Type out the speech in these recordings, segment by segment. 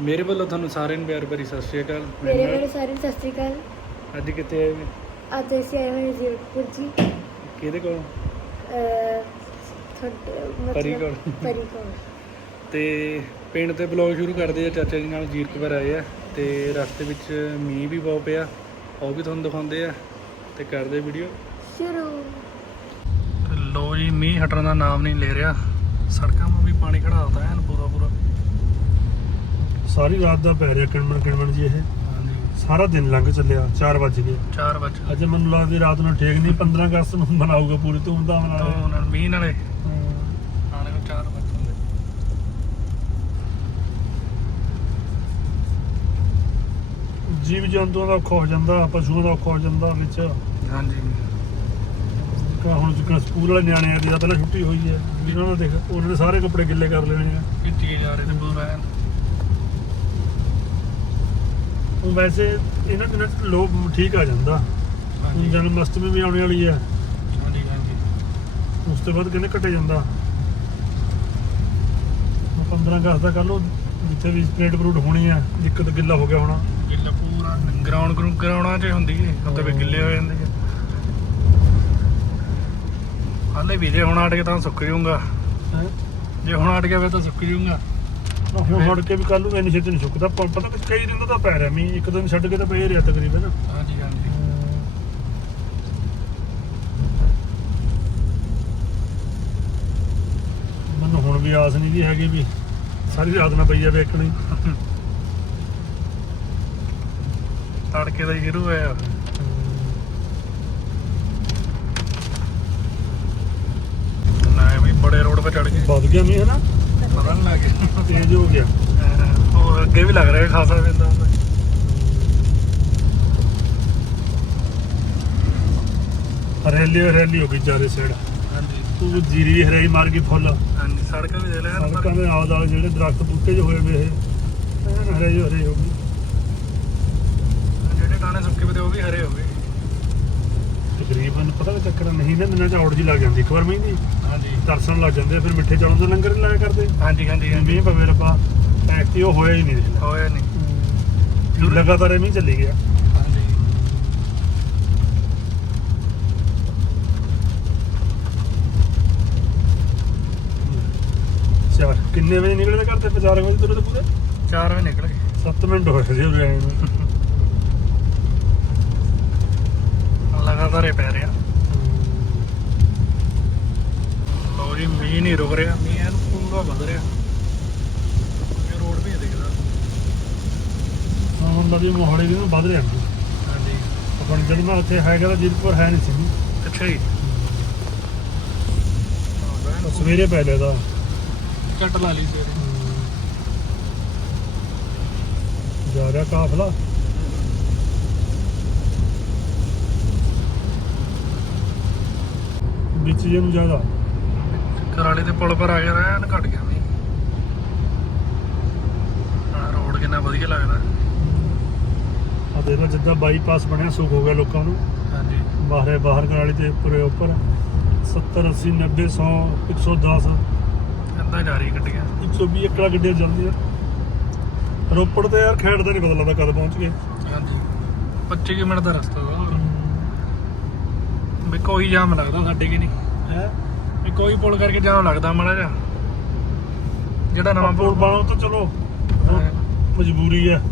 ਮੇਰੇ ਵੱਲੋਂ ਤੁਹਾਨੂੰ ਸਾਰਿਆਂ ਨੂੰ ਪਿਆਰ ਭਰੀ ਸਤਿ ਸ਼੍ਰੀ ਅਕਾਲ। ਮੇਰੇ ਵੱਲੋਂ ਸਾਰਿਆਂ ਨੂੰ ਸਤਿ ਸ਼੍ਰੀ ਅਕਾਲ। ਅੱਜ ਕਿੱਥੇ ਆਏ ਨੇ ਅੱਜ ਅਸੀਂ ਆਏ ਹੋਏ ਜ਼ੀਰਕਪੁਰ ਜੀ। ਕਿਹਦੇ ਕੋਲ? ਅਹ, ਤੁਹਾਡੇ ਮਤਲਬ ਪਰੀ ਕੋਲ। ਪਰੀ ਕੋਲ ਤੇ ਪਿੰਡ ਤੇ ਬਲੌਗ ਸ਼ੁਰੂ ਕਰਦੇ ਆ ਚਾਚਾ ਜੀ ਨਾਲ ਜੀਰਕਪੁਰ ਆਏ ਆ। ਤੇ ਰਸਤੇ ਵਿੱਚ ਮੀਂਹ ਵੀ ਬਹੁਤ ਪਿਆ ਉਹ ਵੀ ਤੁਹਾਨੂੰ ਦਿਖਾਉਂਦੇ ਆ। ਤੇ ਕਰਦੇ ਵੀਡੀਓ ਸ਼ੁਰੂ। ਲੋ ਜੀ ਮੀਂਹ ਹਟਣ ਦਾ ਨਾਮ ਨਹੀਂ ਲੈ ਰਿਹਾ। ਸੜਕਾਂ 'ਤੇ ਵੀ ਪਾਣੀ ਖੜਾ ਹੁੰਦਾ ਐਨ ਪੂਰਾ ਪੂਰਾ ਸਾਰੀ ਰਾਤ ਦਾ ਪੈ ਰਿਹਾ ਕਿਣਮਣ ਕਿਣਮਣ ਜੀ ਇਹ। ਸਾਰਾ ਦਿਨ ਲੰਘ ਚੱਲਿਆ 4 ਵਜ ਗਏ। 4 ਵਜੇ ਅੱਜ ਮੈਨੂੰ ਲੱਗਦਾ ਰਾਤ ਨੂੰ ਠੀਕ ਨਹੀਂ 15 ਅਗਸਤ ਨੂੰ ਮਨਾਊਗਾ ਪੂਰੀ ਧੂਮਧਾਮ ਤੋਂ ਨਾਲ। ਉਹਨਾਂ ਨੂੰ ਮੀਂਹ ਨਾਲੇ। ਹਾਂ। ਨਾਲੇ ਨੂੰ 4 ਵਜੇ ਹੁੰਦੇ ਜੀਵ ਜੰਤੂਆਂ ਦਾ ਔਖਾ ਹੋ ਜਾਂਦਾ ਪਸ਼ੂਆਂ ਦਾ ਔਖਾ ਹੋ ਜਾਂਦਾ ਵਿੱਚ। ਹਾਂਜੀ। ਕਾ ਹੁਣ ਜਿੱਕਣ ਸਕੂਲ ਵਾਲੇ ਨਿਆਣੇ ਆ ਜਿਹਦਾ ਪਹਿਲਾਂ ਛੁੱਟੀ ਹੋਈ ਹੈ। ਇਹਨਾਂ ਦਾ ਦੇਖ ਉਹਨਾਂ ਨੇ ਸਾਰੇ ਕੱਪੜੇ ਗਿੱਲੇ ਕਰ ਲੈਣੇ ਆ। ਕਿੱਥੇ ਜਾ ਰਹੇ ਤੇ ਪੂਰਾ ਐਨ ਉਹ ਵੈਸੇ ਇਹਨਾਂ ਦਿਨਾਂ ਚ ਲੋਕ ਠੀਕ ਆ ਜਾਂਦਾ। ਹੁਣ ਹਾਂਜੀ। ਜਨਮ ਅਸ਼ਟਮੀ ਵੀ ਆਉਣ ਵਾਲੀ ਹੈ ਹਾਂਜੀ ਹਾਂਜੀ। ਉਸ ਤੋਂ ਬਾਅਦ ਕਹਿੰਦੇ ਘਟੇ ਜਾਂਦਾ? ਹੁਣ 15 ਅਗਸਤ ਦਾ ਕੱਲ ਨੂੰ ਜਿੱਥੇ ਵੀ ਸਪਰੇਡ ਬਰੂਡ ਹੋਣੀ ਆ ਦਿੱਕਤ ਗਿੱਲਾ ਹੋ ਗਿਆ ਹੋਣਾ। ਗਿੱਲਾ ਪੂਰਾ ਗਰਾਊਂਡ ਗਰੂ ਗਰਾਊਂਡਾਂ 'ਚ ਹੁੰਦੀ ਹੈ ਉੱਤੇ ਵੀ ਗਿੱਲੇ ਹੋ ਜਾਂਦੇ ਆ। ਹਾਲੇ ਵੀ ਜੇ ਹੁਣ ਅਟ ਕੇ ਤਾਂ ਸੁੱਕ ਜਾਊਗਾ। ਹੈਂ? ਜੇ ਹੁਣ ਅਟ ਗਿਆ ਫਿਰ ਤਾਂ ਸੁੱਕ ਜਾਊਗਾ। ਹੁਣ ਹੜ ਕੇ ਵੀ ਕੱਲ ਨੂੰ ਇੰਨੀ ਛੇਤੀ ਨਹੀਂ ਸੁੱਕਦਾ। ਪ- ਪਤਾ ਕਿ ਕਈ ਦਿਨ ਦਾ ਤਾਂ ਪੈ ਰਿਹਾ ਮੀਂਹ ਇੱਕ ਦਿਨ ਛੱਡ ਕੇ ਤਾਂ ਪੈ ਰਿਹਾ ਤਕਰੀਬਨ। ਹਾਂਜੀ ਹਾਂਜੀ। ਮੈਨੂੰ ਹੁਣ ਵੀ ਆਸ ਨਹੀਂ ਜੀ ਹੈਗੀ ਵੀ ਸਾਰੀ ਰਾਤ ਨਾ ਪਈ ਜਾਵੇ ਇੱਕ ਨਹੀਂ ਤੜਕੇ ਦਾ ਹੀ ਸ਼ੁਰੂ ਹੋਇਆ। ਨਾ ਵੀ ਬੜੇ ਰੋਡ 'ਤੇ ਚੜ ਗਏ। ਵੱਧ ਗਿਆ ਮੀਂਹ ਹਨਾ? ਪਤਾ ਨਹੀਂ ਲੱਗ ਗਿਆ। ਤੇਜ਼ ਹੋ ਗਿਆ। ਹੋਰ ਅੱਗੇ ਵੀ ਲੱਗ ਰਿਹਾ ਖਾਸਾ ਪੈਂਦਾ ਹਰੇਲੀ ਹਰੇਲੀ ਹੋ ਗਈ ਚਾਰੇ ਸਾਈਡ ਹਾਂਜੀ। ਤੂੰ ਜੀਰੀ ਹਰਾਈ ਮਾਰ ਗਈ ਫੁੱਲ। ਹਾਂਜੀ ਸੜਕ ਵੀ ਦੇ ਲਿਆ ਸੜਕਾਂ ਦੇ ਆਲੇ ਦੁਆਲੇ ਜਿਹੜੇ ਦਰਖਤ ਬੂਟੇ ਜਿਹੇ ਹੋਏ ਵੇ ਇਹ ਹਰੇ ਹਰੇ ਹੋ ਗਈ ਜਿਹੜੇ ਟਾਣੇ ਸੁੱਕੇ ਪਏ ਤੇ ਉਹ ਵੀ ਹਰੇ ਹੋ ਗਏ। ਤਕਰੀਬਨ ਪਤਾ ਕਿ ਚੱਕਰ ਨਹੀਂ ਨਾ ਦਿਨਾਂ ਚ ਔੜ ਜੀ ਲੱਗ ਜਾਂਦੀ ਇੱਕ ਵਾਰ ਮੀਂਹ ਦੀ ਹਾਂਜੀ। ਤਰਸਣ ਲੱਗ ਜਾਂਦੇ ਆ, ਫਿਰ ਮਿੱਠੇ ਚੌਲਾਂ ਦਾ ਲੰਗਰ ਨੀ ਲਾਇਆ ਕਰਦੇ। ਹਾਂਜੀ ਹਾਂਜੀ ਹਾਂਜੀ। ਮੀਂਹ ਪਵੇ ਰੱਬਾ ਐਕਟੀ ਉਹ ਹੋਇਆ ਹੀ ਨਹੀਂ। ਦੇਖ ਹੋਇਆ ਨਹੀਂ। ਲੈ ਲਗਾਤਾਰ ਇਹ ਮੀਂਹ ਚੱਲੀ ਗਿਆ। ਹਾਂਜੀ। ਚਾਰ ਕਿੰਨੇ ਵਜੇ ਨਿਕਲੇ ਘਰ ਤੇ? 4 ਵਜੇ ਤੁਰੇ ਤੇ ਪੂਰੇ? 4 ਵਜੇ ਨਿਕਲ ਗਏ। 7 ਮਿੰਟ ਹੋਏ ਸੀ ਉਰੇ ਆਏ ਨੂੰ। ਲਗਾਤਾਰ ਪੈ ਰਿਹਾ। ਲੋ ਜੀ ਮੀਂਹ ਨਹੀਂ ਰੁਕ ਰਿਹਾ ਮੀਂਹ ਐਨ ਪੂਰਾ ਵਧ ਰਿਹਾ। ਇਹ ਰੋਡ ਵੀ ਦਿਖਦਾ। ਹਾਂ ਹੁਣ ਦਾ ਵੀ ਮੋਹਾਲੀ ਦੀ ਨੂੰ ਵੱਧ ਰਿਹਾ। ਹਾਂਜੀ। ਆਪਣ ਜਦ ਮੈਂ ਉੱਥੇ ਹੈਗਾ ਤਾਂ ਜੀਰਪੁਰ ਹੈ ਨਹੀਂ ਸੀ। ਅੱਛਾ ਜੀ। ਸਵੇਰੇ ਪੈ ਲਿਆ ਦਾ ਕੱਟ ਲਾ ਲਈ ਸਵੇਰੇ ਜਾ ਰਿਹਾ ਕਾਫਲਾ। ਵਿੱਚ ਜੇ ਨੂੰ ਜ਼ਿਆਦਾ। ਕਰਾਲੇ ਦੇ ਪੁਲ ਪਰ ਆ ਗਿਆ ਐਨ ਘਟ ਗਿਆ ਮੀਂਹ ਆਹ ਰੋਡ ਕਿੰਨਾ ਵਧੀਆ ਲੱਗਦਾ। ਆ ਦੇਖ ਜਿੱਦਾਂ ਬਾਈਪਾਸ ਬਣਿਆ ਸੁੱਖ ਹੋ ਗਿਆ ਲੋਕਾਂ ਨੂੰ। ਹਾਂਜੀ। ਬਾਹਰੇ ਬਾਹਰ ਕਰਾਲੀ ਤੇ ਪੂਰੇ ਉੱਪਰ। 70 80 90 100 110 ਇੰਦਾ ਜਾਰੀ ਕੱਟ ਗਿਆ। 120 ਏਕੜਾ ਗੱਡੀਆਂ ਚੱਲਦੀਆਂ। ਰੋਪੜ ਤੇ ਯਾਰ ਖੇਡ ਦਾ ਨਹੀਂ ਪਤਾ ਲੱਗਦਾ ਕਦ ਪਹੁੰਚ ਗਏ। ਹਾਂਜੀ। 25 ਕੁ ਮਿੰਟ ਦਾ ਰਸਤਾ ਦਾ ਵੀ ਕੋਈ ਜਾਮ ਲੱਗਦਾ ਸਾਡੇ ਕਿ ਨਹੀਂ? ਹੈ? ਵੀ ਕੋਈ ਪੁਲ ਕਰਕੇ ਜਾਮ ਲੱਗਦਾ ਮਾੜਾ ਜਿਹਾ। ਜਿਹੜਾ ਨਵਾਂ ਪੁਲ ਬਣਾਉ ਤਾਂ ਚਲੋ। ਮਜਬੂਰੀ ਹੈ।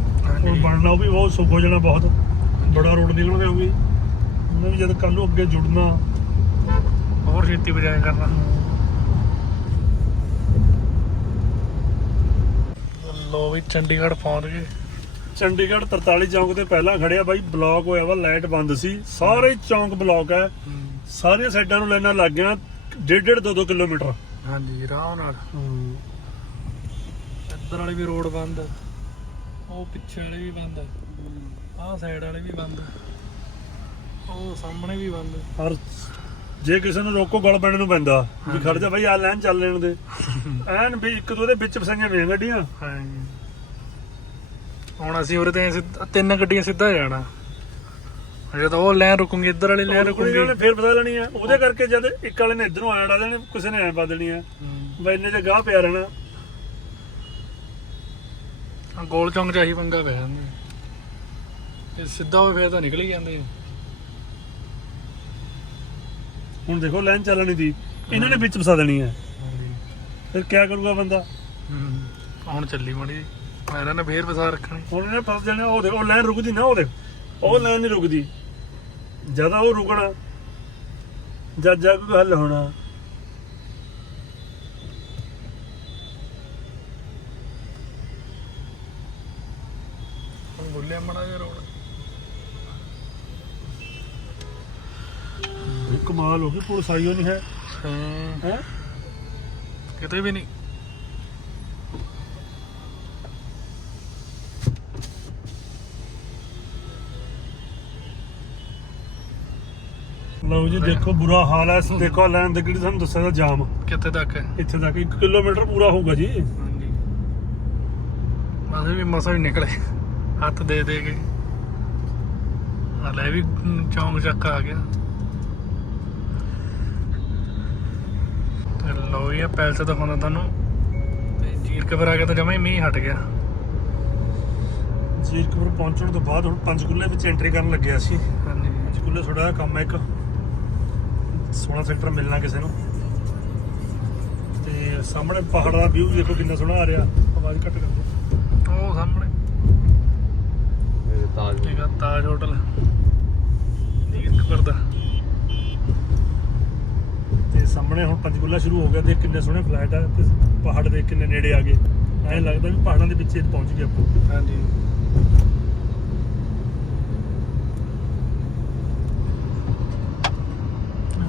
ਪੁਲ ਬਣਨਾ ਉਹ ਵੀ ਬਹੁਤ ਸੁੱਖ ਜਾਣਾ ਬਹੁਤ। ਬੜਾ ਰੋਡ ਨਿਕਲ ਗਿਆ ਉਹ ਵੀ। ਉਹਨੇ ਵੀ ਜਦ ਕੱਲ ਨੂੰ ਅੱਗੇ ਜੁੜਨਾ। ਹੋਰ ਛੇਤੀ ਬਜਾਏ ਕਰਨਾ। ਲੋ ਵੀ ਚੰਡੀਗੜ੍ਹ ਪਹੁੰਚ ਗਏ। ਚੰਡੀਗੜ੍ਹ 43 ਚੌਂਕ ਤੇ ਪਹਿਲਾਂ ਖੜਿਆ ਬਾਈ ਬਲੌਕ ਹੋਇਆ ਵਾ ਲਾਈਟ ਬੰਦ ਸੀ। ਸਾਰੇ ਚੌਂਕ ਬਲੌਕ ਹੈ ਸਾਰੀਆਂ ਸਾਈਡਾਂ ਨੂੰ ਲਾਈਨਾਂ ਲੱਗ ਡੇਢ ਡੇਢ ਦੋ ਦੋ ਕਿਲੋਮੀਟਰ। ਹਾਂਜੀ ਆਰਾਮ ਨਾਲ। ਇੱਧਰ ਵਾਲੇ ਵੀ ਰੋਡ ਬੰਦ। ਉਹ ਪਿੱਛੇ ਵਾਲੇ ਵੀ ਬੰਦ। ਆਹ ਸਾਈਡ ਵਾਲੇ ਵੀ ਬੰਦ। ਉਹ ਸਾਹਮਣੇ ਵੀ ਬੰਦ। ਔਰ ਜੇ ਕਿਸੇ ਨੂੰ ਰੋਕੋ ਗਲ ਪੈਣ ਨੂੰ ਪੈਂਦਾ। ਵੀ ਖੜ ਜਾ ਬਾਈ ਆ ਲੈਣ ਚੱਲ ਲੈਣ ਦੇ। ਐਨ ਵੀ ਇੱਕ ਦੋ ਦੇ ਵਿੱਚ ਫਸਾਈਆਂ ਵੇ ਗੱਡੀਆਂ। ਹਾਂਜੀ। ਹੁਣ ਅਸੀਂ ਉਰੇ ਤੇ ਸਿੱਧ- ਤਿੰਨ ਗੱਡੀਆਂ ਸਿੱਧਾ ਜਾਣਾ। ਜਦੋਂ ਉਹ ਲੈਣ ਰੁਕੂਗੀ ਇੱਧਰ ਵਾਲੀ ਲੈਣ ਰੁਕੂਗੀ। ਉਹਨੇ ਫੇਰ ਫਸਾ ਲੈਣੀ ਆ। ਉਹਦੇ ਕਰਕੇ ਜਦ ਇੱਕ ਵਾਲੇ ਨੇ ਇਧਰੋਂ ਆਣ ਨੇ ਕਿਸੇ ਨੇ ਐ ਪਾ ਦੇਣੀ ਆ। ਬਈ ਇੰਨੇ ਚ ਗਾਹ ਪਿਆ ਰਹਿਣਾ। ਆਹ ਗੋਲ ਚੌਂਕ ਚ ਆਹੀ ਪੰਗਾ ਪੈ ਜਾਂਦਾ। ਇਹ ਸਿੱਧਾ ਹੋਵੇ ਫੇਰ ਤਾਂ ਨਿਕਲ ਹੀ ਜਾਂਦੇ ਹੁਣ ਦੇਖੋ ਲਾਈਨ ਚੱਲਣੀ ਦੀ। ਇਹਨਾਂ ਨੇ ਵਿੱਚ ਫਸਾ ਦੇਣੀ ਹੈ ਫਿਰ ਕਿਆ ਕਰੂਗਾ ਬੰਦਾ? ਹੂੰ। ਹੁਣ ਚੱਲੀ ਮੜੀ ਇਹਨਾਂ ਨੇ ਫੇਰ ਫਸਾ ਰੱਖਣੀ। ਹੁਣ ਇਹਨੇ ਫਸ ਜਾਣਾ ਉਹ ਦੇਖੋ ਲਾਈਨ ਰੁਕਦੀ ਨਾ ਉਹ ਦੇਖ। ਉਹ ਲਾਈਨ ਨਹੀਂ ਰੁਕਦੀ। ਜ਼ਿਆਦਾ ਉਹ ਰੁਕਣਾ ਜਦ ਜਾ ਕੋਈ ਹੱਲ ਹੋਣਾ। ਹੁਣ ਬੁੱਲੇ ਮੜਾ ਜਿਹਾ ਰੋਡ ਵੀ ਕਮਾਲ ਹੋ ਗਈ ਪੁਲਿਸ ਆਈਓ ਨਹੀਂ ਹੈ। ਹਾਂ। ਹੈ? ਕਿਤੇ ਵੀ ਨਹੀਂ। ਲਓ ਜੀ ਦੇਖੋ ਬੁਰਾ ਹਾਲ ਹੈ ਦੇਖੋ ਲਾਈਨ ਦੇ ਕਿਹੜੀ ਤੁਹਾਨੂੰ ਦੱਸਿਆ ਦਾ ਜਾਮ। ਕਿੱਥੇ ਤੱਕ ਹੈ? ਇੱਥੇ ਤੱਕ 1 ਕਿਲੋਮੀਟਰ ਪੂਰਾ ਹੋਊਗਾ ਜੀ। ਹਾਂਜੀ। ਮਾਸੇ ਵੀ ਮਸਾ ਵੀ ਨਿਕਲੇ। ਹੱਥ ਦੇ ਦੇ ਕੇ। ਹਲੇ ਵੀ ਚੌਂਕ ਚੱਕ ਆ ਗਿਆ। ਤੇ ਲੋ ਇਹ ਪੈਲਸ ਦਿਖਾਉਂਦਾ ਤੁਹਾਨੂੰ। ਤੇ ਜੀਰ ਕਬਰ ਆ ਗਿਆ ਤਾਂ ਜਮਾ ਹੀ ਮੀਂਹ ਹਟ ਗਿਆ। ਜੀਰਕਪੁਰ ਪਹੁੰਚਣ ਤੋਂ ਬਾਅਦ ਹੁਣ ਪੰਜਕੁੱਲੇ ਵਿੱਚ ਐਂਟਰੀ ਕਰਨ ਲੱਗਿਆ ਸੀ। ਹਾਂਜੀ। ਪੰਜਕੁੱਲੇ ਥੋੜਾ ਜਿਹਾ ਕੰਮ ਹੈ ਇੱਕ। 16 ਸੈਕਟਰ ਮਿਲਣਾ ਕਿਸੇ ਨੂੰ। ਤੇ ਸਾਹਮਣੇ ਪਹਾੜ ਦਾ ਵਿਊ ਦੇਖੋ ਕਿੰਨਾ ਸੋਹਣਾ ਆ ਰਿਹਾ। ਆਵਾਜ਼ ਘੱਟ ਕਰ ਦਿਓ। ਉਹ ਸਾਹਮਣੇ। ਮੇਰੇ ਤਾਜ ਠੀਕ ਆ ਤਾਜ ਹੋਟਲ ਜੀਰ ਕਬਰ ਦਾ। ਤੇ ਸਾਹਮਣੇ ਹੁਣ ਪੰਜਕੁੱਲਾ ਸ਼ੁਰੂ ਹੋ ਗਿਆ ਦੇਖ ਕਿੰਨੇ ਸੋਹਣੇ ਫਲੈਟ ਆ ਤੇ ਪਹਾੜ ਦੇਖ ਕਿੰਨੇ ਨੇੜੇ ਆ ਗਏ। ਐਂ ਲੱਗਦਾ ਵੀ ਪਹਾੜਾਂ ਦੇ ਵਿੱਚ ਪਹੁੰਚ ਗਏ ਆਪਾਂ। ਹਾਂਜੀ।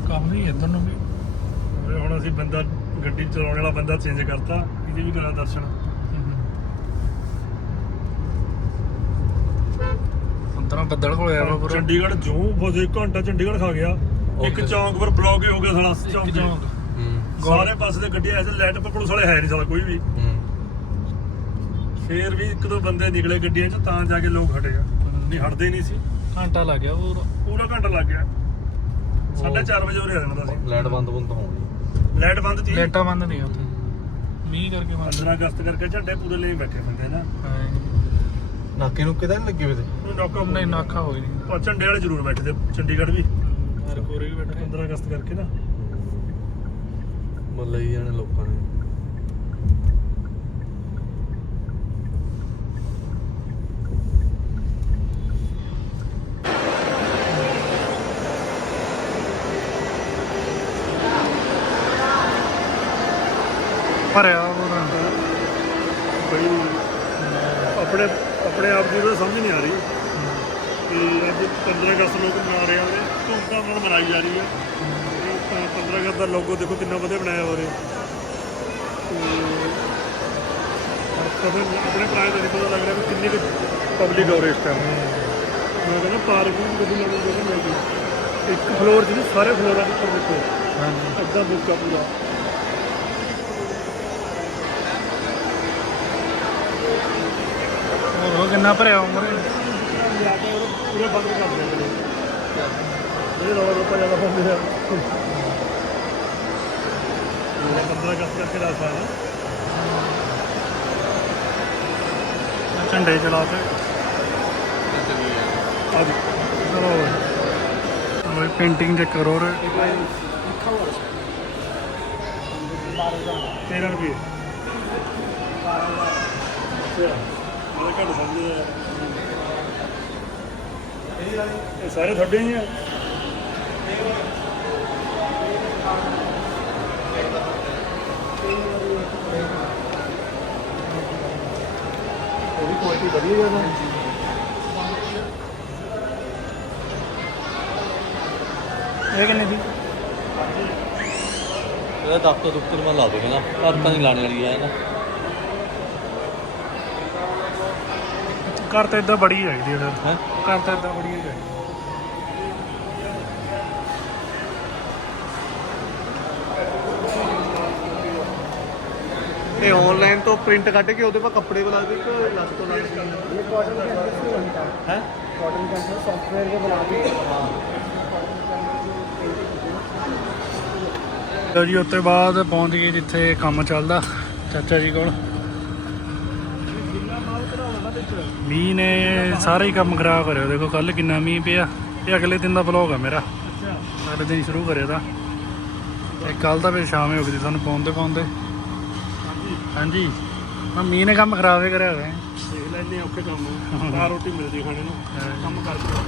ਕਾਫੀ ਇੱਧਰ ਨੂੰ ਵੀ। ਤੇ ਹੁਣ ਅਸੀਂ ਬੰਦਾ ਗੱਡੀ ਚਲਾਉਣ ਵਾਲਾ ਬੰਦਾ ਚੇਂਜ ਕਰਤਾ ਇਹਦੇ ਵੀ ਕਰਾ ਦਰਸ਼ਨ। ਅੰਦਰੋਂ ਬੱਦਲ ਹੋਇਆ ਵਾ ਪੂਰਾ। ਚੰਡੀਗੜ੍ਹ ਜੋ ਬਸ ਇੱਕ ਘੰਟਾ ਚੰਡੀਗੜ੍ਹ ਖਾ ਗਿਆ। ਇੱਕ. ਚੌਂਕ ਪਰ ਬਲੌਕ ਹੀ ਹੋ ਗਿਆ ਸਾਲਾ ਇੱਕ ਚੌਂਕ। ਚੌਂਕ। ਹੂੰ। ਸਾਰੇ ਪਾਸੇ ਦੇ ਗੱਡੀਆਂ ਐਸੇ ਲਾਈਟ ਪਰ ਪੁਲਿਸ ਵਾਲੇ ਹੈ ਨਹੀਂ ਸਾਲਾ ਕੋਈ ਵੀ। ਹੂੰ। ਫੇਰ ਵੀ ਇੱਕ ਦੋ ਬੰਦੇ ਨਿਕਲੇ ਗੱਡੀਆਂ 'ਚ ਤਾਂ ਜਾ ਕੇ ਲੋਕ ਹਟੇ ਆ। ਨਹੀਂ ਹਟਦੇ ਨਹੀਂ ਸੀ। ਘੰਟਾ ਲੱਗ ਗਿਆ ਪੂਰਾ। ਪੂਰਾ ਘੰਟਾ ਲੱਗ ਗਿਆ। 4:30 ਵਜੇ ਉਰੇ ਆ ਜਾਣਾ ਸੀ ਲੈਂਡ ਬੰਦ ਬੰਦ ਹੋਣੀ ਲਾਈਟ ਬੰਦ ਸੀ ਲੇਟਾ ਬੰਦ ਨਹੀਂ ਉੱਥੇ। ਮੀਂਹ ਕਰਕੇ ਬੰਦ। 15 ਅਗਸਤ ਕਰਕੇ ਝੰਡੇ ਪੂਰੇ ਲਈ ਬੈਠੇ ਬੰਦੇ ਨਾ। ਹਾਂ। ਨਾਕੇ ਨੂੰ ਕਿਦਾਂ ਲੱਗੇ ਵੇ ਤੇ। ਉਹ ਨੌਕਾ ਨਹੀਂ ਨਾਖਾ ਹੋਈ ਨਹੀਂ। ਉਹ ਝੰਡੇ ਵਾਲੇ ਜ਼ਰੂਰ ਬੈਠੇ ਤੇ ਚੰਡੀਗੜ੍ਹ ਵੀ। ਹਰ ਕੋਰੇ ਵੀ ਬੈਠੇ। 15 ਅਗਸਤ ਕਰਕੇ ਨਾ। ਮੱਲੇ ਹੀ ਜਾਣੇ ਲੋਕਾਂ ਨੇ। ਭਰਿਆ ਪੂਰਾ ਬਈ ਆਪਣੇ ਆਪਣੇ ਆਪ ਦੀ ਤਾਂ ਸਮਝ ਨਹੀਂ ਆ ਰਹੀ। ਕਿ ਅੱਜ 15 ਅਗਸਤ ਲੋਕ ਮਨਾ ਰਹੇ ਆ ਉਹਦੇ। ਧੂਮਧਾਮ ਨਾਲ ਮਨਾਈ ਜਾ ਰਹੀ ਹੈ ਤੇ 15 ਅਗਸਤ ਦਾ ਲੋਗੋ ਦੇਖੋ ਕਿੰਨਾ ਵਧੀਆ ਬਣਾਇਆ ਹੋਇਆ ਤੇ ਕਦੇ ਆਪਣੇ ਪ੍ਰਾਇ ਦਾ ਨਹੀਂ ਪਤਾ ਲੱਗ ਰਿਹਾ ਵੀ ਕਿੰਨੀ ਕੁ ਪਬਲਿਕ ਹੋ ਰਹੀ ਇਸ ਟਾਈਮ ਮੈਂ ਕਹਿੰਦਾ ਪਾਰਕ ਵੀ ਗੱਡੀ ਲਾਉਣੀ ਚਾਹੀਦੀ ਮਿਲਦੀ ਇੱਕ ਫਲੋਰ ਜਿਹਨੂੰ ਸਾਰੇ ਫਲੋਰਾਂ ਦੇ ਉੱਪਰ ਦੇਖੋ। ਹਾਂਜੀ। ਅੱਧਾ ਬੁੱਕਾ ਪੂਰਾ ਉਹ ਕਿੰਨਾ ਭਰਿਆ ਉਮਰੇ? ਲਿਆ ਕੇ ਉਹ ਪੂਰੇ ਬੰਦ ਕਰ ਦਿੰਦੇ ਨੇ ਇਹ ਰੌਲਾ ਰੱਪਾ ਜ਼ਿਆਦਾ ਹੁੰਦੇ ਆ ਇਹ 15 ਅਗਸਤ ਕਰਕੇ ਦਾ ਸਾਲ ਝੰਡੇ ਚਲਾ ਕੇ। ਅੱਜ ਚਲੋ। ਉਹ ਪੇਂਟਿੰਗ ਚੈੱਕ ਕਰੋ ਰੇ 13 ਰੁਪਏ। ਮੇਰੇ ਘੱਟ ਸਮਝਦੇ ਆ। ਇਹ ਸਾਰੇ ਤੁਹਾਡੇ ਹੀ ਆ? ਉਹਦੀ ਕੁਆਲਿਟੀ ਵਧੀਆ ਹੈ ਨਾ। ਇਹ ਕਿੰਨੇ ਦੀ? ਇਹਦਾ ਦਫ਼ਤਰ ਦੁੱਤਰ ਮੈਂ ਲਾ ਦੇਗਾ ਨਾ ਤਾਂ ਨਹੀਂ ਲਾਣੇ ਵਾਲੀ ਹੈ ਨਾ। ਘਰ ਤਾਂ ਇਦਾਂ ਬੜੀ ਚਾਹੀਦੀ ਹੈ ਫਿਰ ਹੈ ਘਰ ਤਾਂ ਇਦਾਂ ਬੜੀ ਚਾਹੀਦੀ ਇਹ ਆਨਲਾਈਨ ਤੋਂ ਪ੍ਰਿੰਟ ਕੱਢ ਕੇ ਉਹਦੇ ਪਾ ਕੱਪੜੇ ਬਣਾ ਦੇ ਕਿ ਲੱਗ ਤੋਂ ਲੱਗ ये कॉटन के अंदर से बनता है ਹੈ कॉटन के अंदर सॉफ्टवेयर के बना के ਲਓ ਜੀ ਉੱਤੇ ਬਾਅਦ ਪਹੁੰਚ ਗਏ ਜਿੱਥੇ ਕੰਮ ਚੱਲਦਾ ਚਾਚਾ ਜੀ ਕੋਲ ਮੀਂਹ ਨੇ ਸਾਰਾ ਹੀ ਕੰਮ ਖਰਾਬ ਕਰਿਆ। ਦੇਖੋ ਕੱਲ ਕਿੰਨਾ ਮੀਂਹ ਪਿਆ। ਇਹ ਅਗਲੇ ਦਿਨ ਦਾ ਵਲੌਗ ਆ ਮੇਰਾ। ਅੱਛਾ ਅਗਲੇ ਦਿਨ ਸ਼ੁਰੂ ਕਰਿਆ ਤਾਂ ਤੇ ਕੱਲ ਤਾਂ ਫਿਰ ਸ਼ਾਮ ਹੀ ਹੋ ਗਈ ਸੀ ਤੁਹਾਨੂੰ ਪਾਉਂਦੇ ਪਾਉਂਦੇ ਹਾਂਜੀ। ਮੈਂ ਮੀਂਹ ਨੇ ਕੰਮ ਖਰਾਬ ਹੀ ਕਰਿਆ ਹੋਇਆ। ਦੇਖ ਲੈ ਇੰਨੇ ਔਖੇ ਕੰਮ ਆ। ਰੋਟੀ ਮਿਲਦੀ ਖਾਣੇ ਨੂੰ। ਕੰਮ ਕਰਕੇ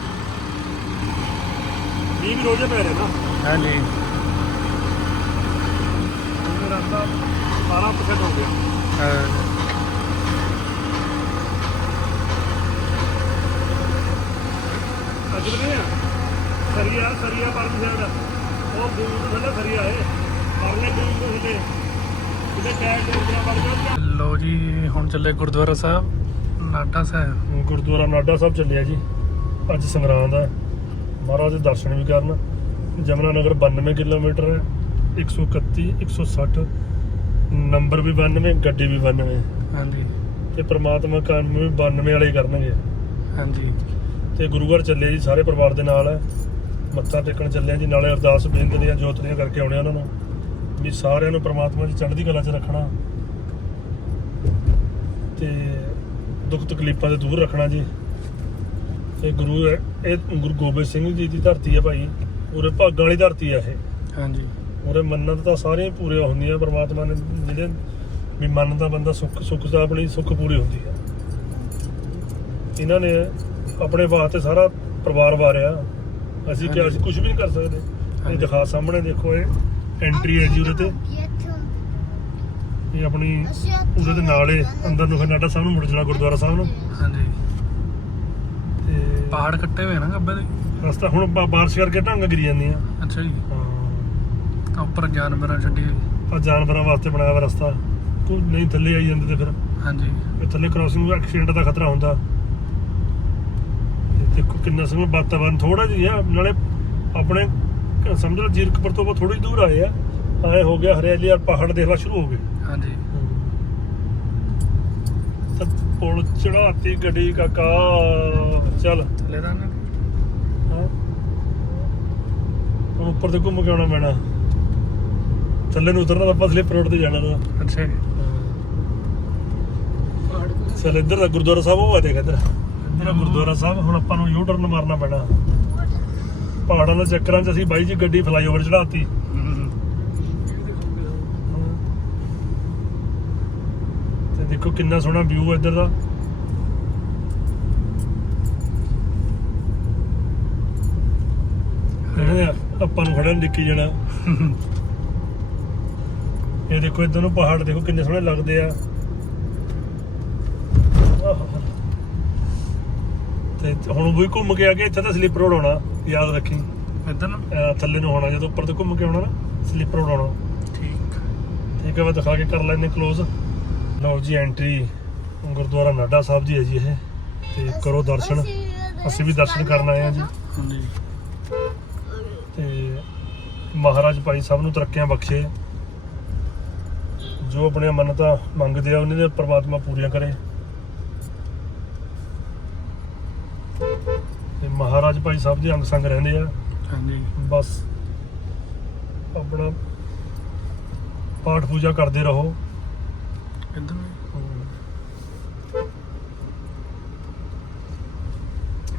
ਮੀਂਹ ਵੀ ਰੋਜ਼ੇ ਪੈ ਰਹੇ ਨਾ। ਹਾਂਜੀ। ਇਹ ਰਸਤਾ 12% ਹੋ ਗਿਆ ਅਹ ਅੱਜ ਨਹੀਂ ਆ ਸਰੀਆ ਸਰੀਆ ਪਰ ਸਾਈਡ ਉਹ ਦੂਰ ਤੋਂ ਥੱਲੇ ਸਰੀਆ ਹੈ ਪਰਲੇ ਦੂਰ ਤੋਂ ਥੱਲੇ ਕਿਤੇ ਟੈਗ ਦੇ ਉੱਪਰ ਵੜ ਗਿਆ। ਲੋ ਜੀ ਹੁਣ ਚੱਲੇ ਗੁਰਦੁਆਰਾ ਸਾਹਿਬ ਨਾਡਾ ਸਾਹਿਬ। ਗੁਰਦੁਆਰਾ ਨਾਡਾ ਸਾਹਿਬ ਚੱਲਿਆ ਜੀ। ਅੱਜ ਸੰਗਰਾਂਦ ਹੈ। ਮਹਾਰਾਜ ਦੇ ਦਰਸ਼ਨ ਵੀ ਕਰਨ। ਜਮਨਾ ਨਗਰ 92 ਕਿਲੋਮੀਟਰ ਹੈ। 131 160 ਨੰਬਰ ਵੀ 92 ਗੱਡੀ ਵੀ 92 ਹਾਂਜੀ। ਤੇ ਪ੍ਰਮਾਤਮਾ ਕੰਮ ਵੀ 92 ਵਾਲੇ ਕਰਨਗੇ। ਹਾਂਜੀ। ਤੇ ਗੁਰੂ ਘਰ ਚੱਲੇ ਜੀ ਸਾਰੇ ਪਰਿਵਾਰ ਦੇ ਨਾਲ। ਮੱਥਾ ਟੇਕਣ ਚੱਲੇ ਆ ਜੀ ਨਾਲੇ ਅਰਦਾਸ ਬੇਨਤੀ ਦੀਆਂ ਜੋਤਰੀਆਂ ਕਰਕੇ ਆਉਣੇ ਉਹਨਾਂ ਨੂੰ ਵੀ ਸਾਰਿਆਂ ਨੂੰ ਪ੍ਰਮਾਤਮਾ ਦੀ ਚੜ੍ਹਦੀ ਕਲਾ 'ਚ ਰੱਖਣਾ ਤੇ ਦੁੱਖ ਤਕਲੀਫਾਂ ਤੋਂ ਦੂਰ ਰੱਖਣਾ ਜੀ। ਇਹ ਗੁਰੂ ਹੈ ਇਹ ਗੁਰੂ ਗੋਬਿੰਦ ਸਿੰਘ ਜੀ ਦੀ ਧਰਤੀ ਹੈ ਭਾਈ ਪੂਰੇ ਭਾਗਾਂ ਵਾਲੀ ਧਰਤੀ ਹੈ ਇਹ। ਹਾਂਜੀ। ਉਹਦੇ ਮੰਨਤ ਤਾਂ ਸਾਰੀਆਂ ਪੂਰੀਆਂ ਹੁੰਦੀਆਂ ਪ੍ਰਮਾਤਮਾ ਨੇ ਜਿਹੜੇ ਵੀ ਮੰਨਦਾ ਬੰਦਾ ਸੁੱਖ ਸੁੱਖ ਦਾ ਆਪਣੀ ਸੁੱਖ ਪੂਰੀ ਹੁੰਦੀ ਹੈ ਇਹਨਾਂ ਨੇ ਆਪਣੇ ਵਾਸਤੇ ਸਾਰਾ ਪਰਿਵਾਰ ਵਾਰਿਆ। ਅਸੀਂ ਕਿ ਅਸੀਂ ਕੁਝ ਵੀ ਨਹੀਂ ਕਰ ਸਕਦੇ। ਇਹ ਹਾਂਜੀ। ਦਿਖਾ ਸਾਹਮਣੇ ਦੇਖੋ ਇਹ ਐਂਟਰੀ ਹੈ ਜੀ ਉਹਦੇ ਤੇ। ਇਹ ਆਪਣੀ ਉਹਦੇ ਦੇ ਨਾਲ ਹੀ ਅੰਦਰ ਨੂੰ ਫਿਰ ਨਾਟਾ ਸਾਹਿਬ ਨੂੰ ਮੁੜ ਜਾਣਾ ਗੁਰਦੁਆਰਾ ਸਾਹਿਬ ਨੂੰ। ਹਾਂਜੀ। ਤੇ ਪਹਾੜ ਕੱਟੇ ਹੋਏ ਨਾ ਗੱਬੇ ਦੇ? ਰਸਤਾ ਹੁਣ ਬਾ- ਬਾਰਿਸ਼ ਕਰਕੇ ਢੰਗ ਗਿਰੀ ਜਾਂਦੀਆਂ ਅੱਛਾ ਜੀ। ਹਾਂ। ਤਾਂ ਉੱਪਰ ਜਾਨਵਰਾਂ ਛੱਡੀ ਹੋਈ। ਆ ਜਾਨਵਰਾਂ ਵਾਸਤੇ ਬਣਾਇਆ ਹੋਇਆ ਰਸਤਾ। ਕੋਈ ਨਹੀਂ ਥੱਲੇ ਆਈ ਜਾਂਦੇ ਤੇ ਫਿਰ। ਹਾਂਜੀ। ਇਹ ਥੱਲੇ ਕ੍ਰਾਸਿੰਗ ਐਕਸੀਡੈਂਟ ਦਾ ਖਤਰਾ ਹੁੰਦਾ। ਦੇਖੋ ਕਿੰਨਾ ਸੋਹਣਾ ਵਾਤਾਵਰਨ ਥੋੜਾ ਜਿਹਾ ਨਾਲੇ ਆਪਣੇ ਸਮਝ ਲਓ ਜੀਰਕਪੁਰ ਤੋਂ ਥੋੜੀ ਦੂਰ ਆਏ ਆ ਆਏ ਹੋ ਗਿਆ ਹਰਿਆਲੀ ਆ ਪਹਾੜ ਦੇਖਣਾ ਸ਼ੁਰੂ ਹੋ ਗਏ। ਹਾਂਜੀ। ਤਾਂ ਪੁਲ ਚੜਾਤੀ ਗੱਡੀ ਕਾਕਾ ਚੱਲ। ਥੱਲੇ ਦਾ ਨਾ। ਹਾਂ। ਹੁਣ ਉੱਪਰ ਤੇ ਘੁੰਮ ਕੇ ਆਉਣਾ ਪੈਣਾ। ਥੱਲੇ ਨੂੰ ਉਤਰਨਾ ਤਾਂ ਆਪਾਂ ਸਲਿੱਪ ਰੋਡ ਤੇ ਜਾਣਾ ਤਾਂ। ਅੱਛਾ ਜੀ। ਚੱਲ ਇੱਧਰ ਦਾ ਗੁਰਦੁਆਰਾ ਸਾਹਿਬ ਉਹ ਆ ਦੇਖ ਇੱਧਰ। ਇੱਧਰ ਗੁਰਦੁਆਰਾ ਸਾਹਿਬ, ਹੁਣ ਆਪਾਂ ਨੂੰ ਯੂ ਟਰਨ ਮਾਰਨਾ ਪੈਣਾ। ਪਹਾੜਾਂ ਦੇ ਚੱਕਰਾਂ 'ਚ ਅਸੀਂ ਬਾਈ ਜੀ ਗੱਡੀ ਫਲਾਈਓਵਰ ਚੜਾਤੀ ਤੇ ਦੇਖੋ ਕਿੰਨਾ ਸੋਹਣਾ ਵਿਊ ਇੱਧਰ ਦਾ। ਆਪਾਂ ਨੂੰ ਖੜਾ ਡਿੱਕੀ ਜਾਣਾ ਇਹ ਦੇਖੋ ਇੱਧਰ ਨੂੰ ਪਹਾੜ ਦੇਖੋ ਕਿੰਨੇ ਸੋਹਣੇ ਲੱਗਦੇ ਆ ਆਹ। ਤੇ ਹੁਣ ਵੀ ਘੁੰਮ ਕੇ ਆ ਕੇ ਇੱਥੇ ਤਾਂ ਸਲਿੱਪ ਰੋਡ ਆਉਣਾ ਯਾਦ ਰੱਖੀ। ਇੱਧਰ ਨੂੰ? ਥੱਲੇ ਨੂੰ ਹੋਣਾ ਜਦੋਂ ਉੱਪਰ ਤੋਂ ਘੁੰਮ ਕੇ ਆਉਣਾ ਨਾ ਸਲਿੱਪ ਰੋਡ ਆਉਣਾ। ਠੀਕ। ਠੀਕ ਹੈ ਮੈਂ ਦਿਖਾ ਕੇ ਕਰ ਲੈਂਦੇ ক্লোਜ਼ ਲਓ ਜੀ ਐਂਟਰੀ ਗੁਰਦੁਆਰਾ ਨਾਡਾ ਸਾਹਿਬ ਦੀ ਹੈ ਜੀ ਇਹ। ਤੇ ਕਰੋ ਦਰਸ਼ਨ। ਅਸੀਂ ਵੀ ਦਰਸ਼ਨ ਕਰਨ ਆਏ ਹਾਂ ਜੀ। ਹਾਂਜੀ। ਤੇ ਮਹਾਰਾਜ ਭਾਈ ਸਭ ਨੂੰ ਤਰੱਕੀਆਂ ਬਖਸ਼ੇ। ਜੋ ਆਪਣੀਆਂ ਮੰਨਤਾਂ ਮੰਗਦੇ ਆ ਉਹਨਾਂ ਦੇ ਪ੍ਰਮਾਤਮਾ ਪੂਰੀਆਂ ਕਰੇ ਤੇ ਭਾਈ ਸਾਹਿਬ ਦੇ ਅੰਗ ਸੰਗ ਰਹਿੰਦੇ ਆ। ਹਾਂਜੀ। ਬਸ ਆਪਣਾ ਪਾਠ ਪੂਜਾ ਕਰਦੇ ਰਹੋ। ਇੱਧਰ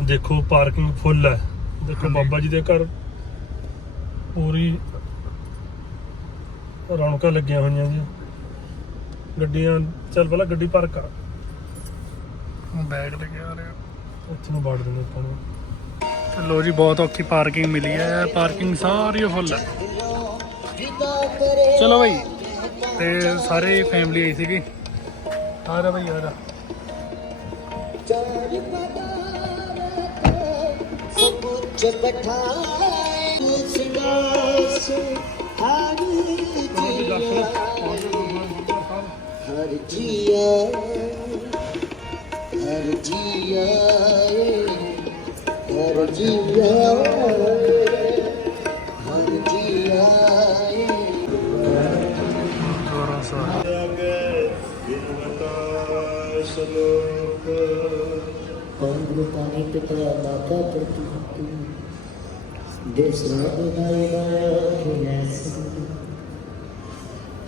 ਦੇਖੋ ਪਾਰਕਿੰਗ ਫੁੱਲ ਹੈ। ਦੇਖੋ ਹਾਂਜੀ। ਬਾਬਾ ਜੀ ਦੇ ਘਰ ਪੂਰੀ ਰੌਣਕਾਂ ਲੱਗੀਆਂ ਹੋਈਆਂ ਜੀ। ਗੱਡੀਆਂ ਚੱਲ ਪਹਿਲਾਂ ਗੱਡੀ ਪਾਰਕ ਕਰ। ਉਹ ਬੈਗ ਲੈ ਕੇ ਆ ਰਿਹਾ ਉੱਥੇ ਨੂੰ ਬਾੜ ਦਿੰਦੇ ਆਪਾਂ ਨੂੰ। ਤੇ ਲੋ ਜੀ, ਬਹੁਤ ਔਖੀ ਪਾਰਕਿੰਗ ਮਿਲੀ ਹੈ। ਪਾਰਕਿੰਗ ਸਾਰੀ ਫੁੱਲ ਹੈ। ਚਲੋ ਭਾਈ ਤੇ ਸਾਰੇ ਫੈਮਿਲੀ ਆਈ ਸੀਗੀ। ਆ ਜਾ ਭਾਈ ਆ ਜਾ। ਹਰ ਜੀਆ ਹਰ ਜੀਆ। ਹਰ ਪਿਤਾ ਮਾਤਾ ਪ੍ਰਤੀ ਦੇਸ ਰਾਤ ਨਾਈ ਮਾਇਆ ਖਿਨੈਸ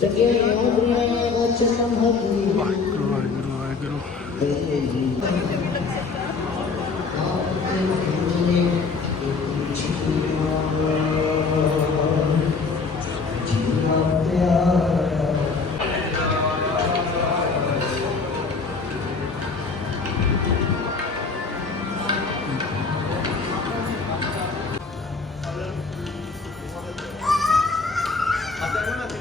ਤਗੇ ਆਦਰਿਆ ਵਚਨ ਹਰੀ ਵਾਹਿਗੁਰੂ ਵਾਹਿਗੁਰੂ ਵਾਹਿਗੁਰੂ। 아, 네, 잠깐만.